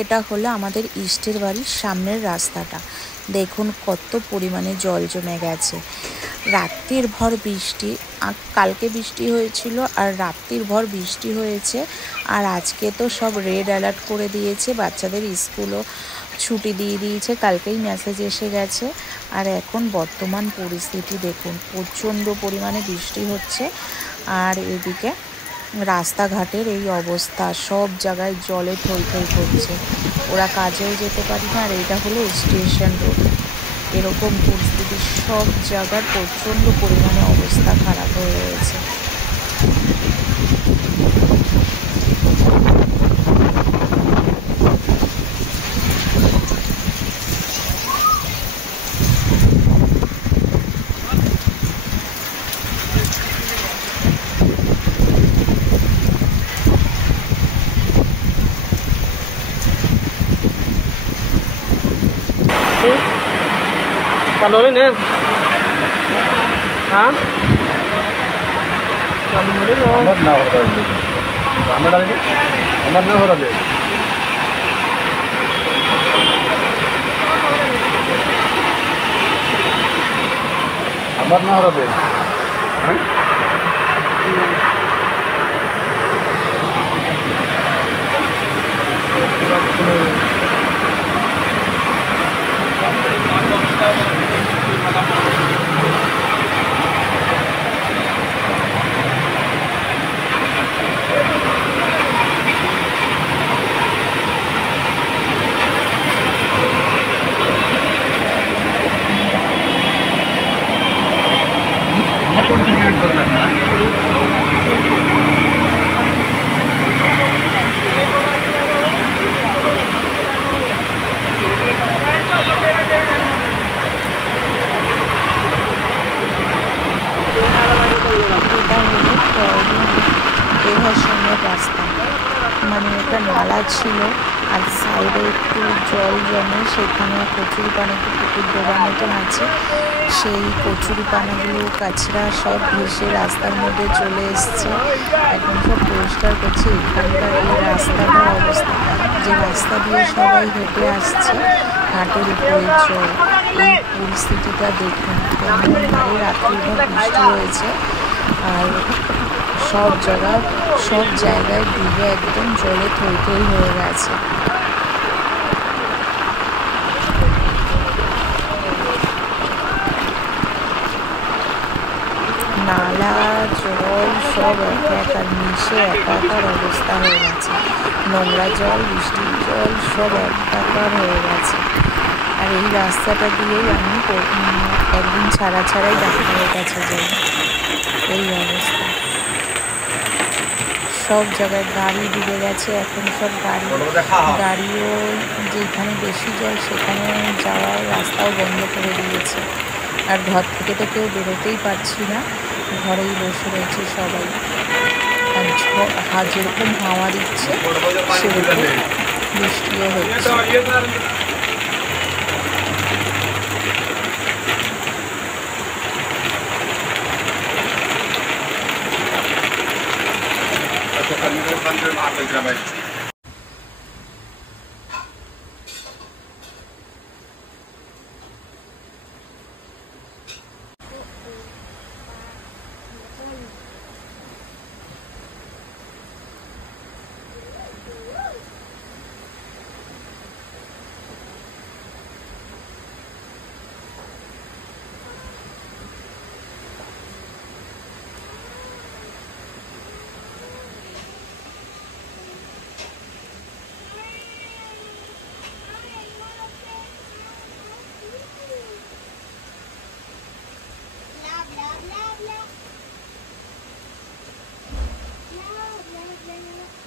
এটা হলো আমাদের ইষ্টের বাড়ির সামনের রাস্তাটা। দেখুন কত পরিমাণে জল জমে গেছে। রাত্রির ভর বৃষ্টি, কালকে বৃষ্টি হয়েছিল আর রাত্রির ভর বৃষ্টি হয়েছে। আর আজকে তো সব রেড অ্যালার্ট করে দিয়েছে, বাচ্চাদের স্কুলও ছুটি দিয়ে দিয়েছে, কালকেই মেসেজ এসে গেছে। আর এখন বর্তমান পরিস্থিতি দেখুন, প্রচণ্ড পরিমাণে বৃষ্টি হচ্ছে। আর এদিকে রাস্তাঘাটের এই অবস্থা, সব জায়গায় জলে থই থই করছে। ওরা কাজেও যেতে পারি না। আর এটা হলো স্টেশন রোড। এরকম পরিস্থিতি, সব জায়গার প্রচণ্ড পরিমাণে অবস্থা খারাপ হয়ে রয়েছে। Kalau ini, hah? Kalau ini loh. Amat na ho raha hai. Amat na ho raha hai. Amat na ho raha hai. দেহার রাস্তা, মানে একটা নালা ছিল আর সাইডে একটু জল জমে, সেখানে কচুরিপানা, একটু পুকুর ডোবার মতন আছে। সেই কচুরিপানাগুলো কাছড়া সব ভেসে রাস্তার মধ্যে চলে এসছে। এখন সব পরিষ্কার করছে। এখানকার এই রাস্তাটার অবস্থা, যে রাস্তা দিয়ে সবাই হেঁটে আসছে, ঘাটের উপরে জল। এই পরিস্থিতিটা দেখুন, কেমনভাবে রাত্রিভর বৃষ্টি হয়েছে। আর সব জায়গায় ডুবে একদম জলে থই থই হয়ে গেছে। নালা জল সব একাকার মিশে একাকার অবস্থা হয়ে গেছে। নোংরা জল, বৃষ্টির জল সব একাকার হয়ে গেছে। আর এই রাস্তাটা দিয়েই আমি একদিন ছাড়াই ডাক্তারের কাছে যাই। এই অবস্থা, সব জায়গায় গাড়ি ডুবে গেছে। এখন সব গাড়িও যেখানে বেশি জল সেখানে যাওয়ার রাস্তাও বন্ধ করে দিয়েছে। আর ঘর থেকে তো কেউ বেরোতেই পারছি না, ঘরেই বসে রয়েছে সবাই। আর যেরকম হাওয়া দিচ্ছে সেরকম বৃষ্টিও হচ্ছে। bla bla bla bla bla bla bla